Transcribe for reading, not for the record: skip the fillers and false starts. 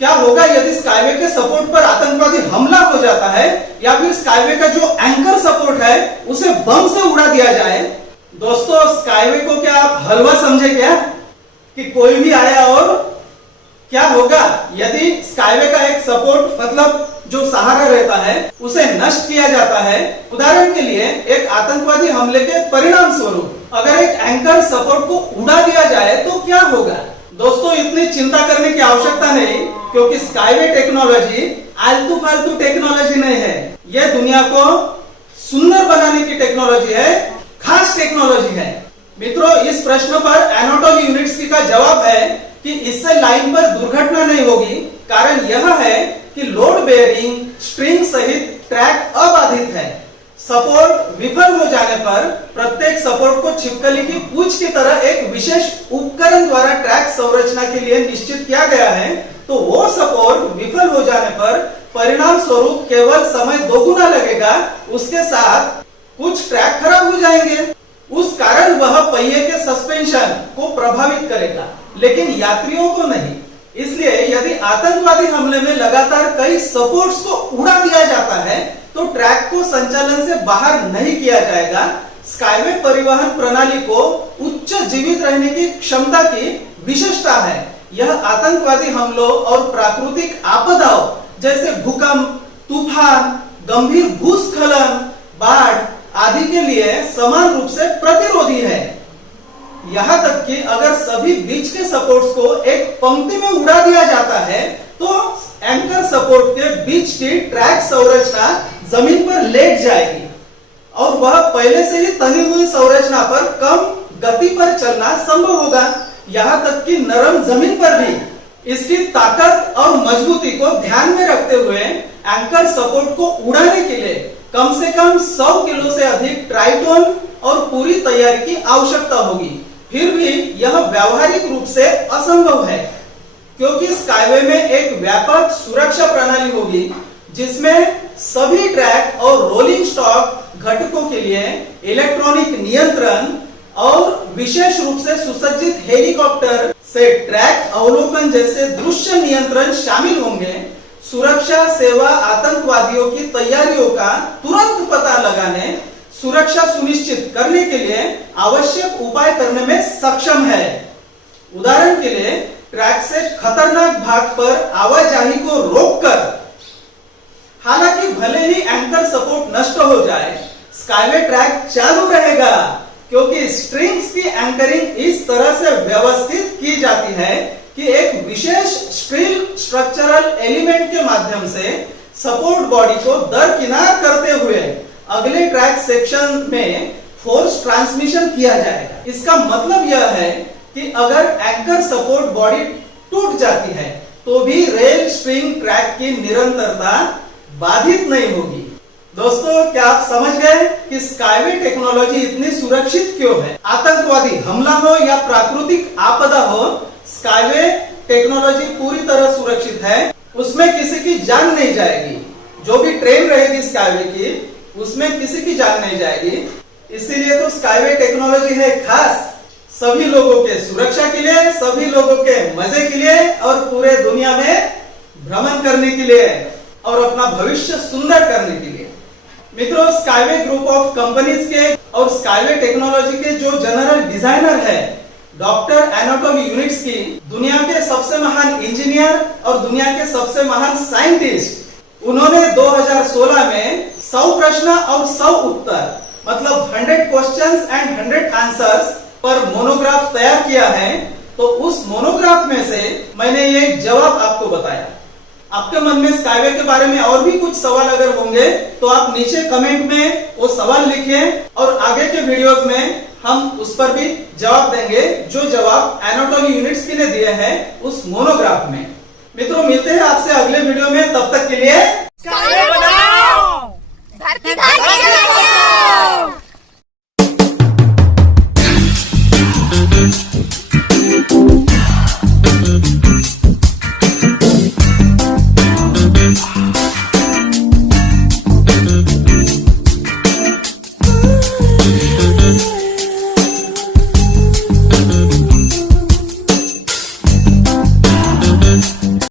क्या होगा यदि स्काईवे के सपोर्ट पर आतंकवादी हमला हो जाता है या फिर स्काईवे का जो एंकर सपोर्ट है उसे बम से उड़ा दिया जाए। दोस्तों, स्काईवे को क्या आप हलवा समझे क्या कि कोई भी आया और क्या होगा यदि स्काईवे का एक सपोर्ट मतलब जो सहारा रहता है उसे नष्ट किया जाता है। उदाहरण के लिए एक आतंकवादी हमले के परिणाम स्वरूप अगर एक एंकर सपोर्ट को उड़ा दिया जाए तो क्या होगा। दोस्तों, इतनी चिंता करने की आवश्यकता नहीं, क्योंकि स्काईवे टेक्नोलॉजी आलतू फालतू टेक्नोलॉजी नहीं है। यह दुनिया को सुंदर बनाने की टेक्नोलॉजी है, खास टेक्नोलॉजी है। मित्रों, इस प्रश्न पर एनाटोली यूनिट्स का जवाब है कि इससे लाइन पर दुर्घटना नहीं होगी। कारण यह है कि लोड बेयरिंग स्ट्रिंग सहित ट्रैक अबाधित है। सपोर्ट विफल हो जाने पर प्रत्येक सपोर्ट को छिपकली की पूंछ की तरह एक विशेष उपकरण द्वारा ट्रैक संरचना के लिए निश्चित किया गया है। तो वो सपोर्ट विफल हो जाने पर परिणाम स्वरूप केवल समय दोगुना लगेगा, उसके साथ कुछ ट्रैक खराब हो जाएंगे। उस कारण वह पहिए के सस्पेंशन को प्रभावित करेगा, लेकिन यात्रियों को नहीं। इसलिए यदि आतंकवादी हमले में लगातार कई सपोर्ट्स को उड़ा दिया जाता है तो ट्रैक को संचालन से बाहर नहीं किया जाएगा। स्काईवे परिवहन प्रणाली को उच्च जीवित रहने की क्षमता की विशेषता है। यह आतंकवादी हमलों और प्राकृतिक आपदाओं जैसे भूकंप, तूफान, गंभीर भूस्खलन, बाढ़ आदि के लिए समान रूप से प्रतिरोधी है। यहाँ तक कि अगर सभी बीच के सपोर्ट्स को एक पंक्ति में उड़ा दिया जाता है तो एंकर सपोर्ट के बीच की ट्रैक संरचना जमीन पर लेट जाएगी और वह पहले से ही तनी हुई संरचना पर कम गति पर चलना संभव होगा। यहाँ तक कि नरम जमीन पर भी। इसकी ताकत और मजबूती को ध्यान में रखते हुए एंकर सपोर्ट को उड़ाने के लिए कम से कम 100 किलो से अधिक ट्राइटोन और पूरी तैयारी की आवश्यकता होगी। फिर भी यह व्यावहारिक रूप से असंभव है, क्योंकि स्काईवे में एक व्यापक सुरक्षा प्रणाली होगी जिसमें सभी ट्रैक और रोलिंग स्टॉक घटकों के लिए इलेक्ट्रॉनिक नियंत्रण और विशेष रूप से सुसज्जित हेलीकॉप्टर से ट्रैक अवलोकन जैसे दृश्य नियंत्रण शामिल होंगे। सुरक्षा सेवा आतंकवादियों की तैयारियों का तुरंत पता लगाने, सुरक्षा सुनिश्चित करने के लिए आवश्यक उपाय करने में सक्षम है। उदाहरण के लिए ट्रैक से खतरनाक भाग पर आवाजाही को रोककर, हालांकि भले ही एंकर सपोर्ट नष्ट हो जाए, स्काईवे ट्रैक चालू रहेगा, क्योंकि स्ट्रिंग्स की एंकरिंग इस तरह से व्यवस्थित की जाती है कि एक विशेष स्टील स्ट्रक्चरल एलिमेंट के माध्यम से सपोर्ट बॉडी को दरकिनार करते हुए अगले ट्रैक सेक्शन में फोर्स ट्रांसमिशन किया जाएगा। इसका मतलब यह है कि अगर एंकर सपोर्ट बॉडी टूट जाती है तो भी रेल स्ट्रिंग ट्रैक की निरंतरता बाधित नहीं होगी। दोस्तों, क्या आप समझ गए कि स्काईवे टेक्नोलॉजी इतनी सुरक्षित क्यों है? आतंकवादी हमला हो या प्राकृतिक आपदा हो, स्काईवे टेक्नोलॉजी पूरी तरह सुरक्षित है। उसमें किसी की जान नहीं जाएगी। जो भी ट्रेन रहेगी स्काईवे की, उसमें किसी की जान नहीं जाएगी। इसीलिए तो स्काईवे टेक्नोलॉजी है खास, सभी लोगों के सुरक्षा के लिए, सभी लोगों के मजे के लिए और पूरे दुनिया में भ्रमण करने के लिए और अपना भविष्य सुंदर करने के लिए। मित्रों, स्काईवे ग्रुप ऑफ कंपनीज के और स्काईवे टेक्नोलॉजी के जो जनरल डिजाइनर है डॉक्टर एनाटोली यूनिट्स की, दुनिया के सबसे महान इंजीनियर और दुनिया के सबसे महान साइंटिस्ट, उन्होंने 2016 में 100 प्रश्न और 100 उत्तर मतलब 100 क्वेश्चंस एंड 100 आंसर्स पर मोनोग्राफ तैयार किया है। तो उस मोनोग्राफ में से मैंने ये जवाब आपको बताया। आपके मन में स्काईवे के बारे में और भी कुछ सवाल अगर होंगे तो आप नीचे कमेंट में वो सवाल लिखिए और आगे के वीडियोस में हम उस पर भी जवाब देंगे, जो जवाब एनाटोली यूनिट्स ने दिए हैं उस मोनोग्राफ में। मित्रों, मिलते हैं आपसे अगले वीडियो में, तब तक के लिए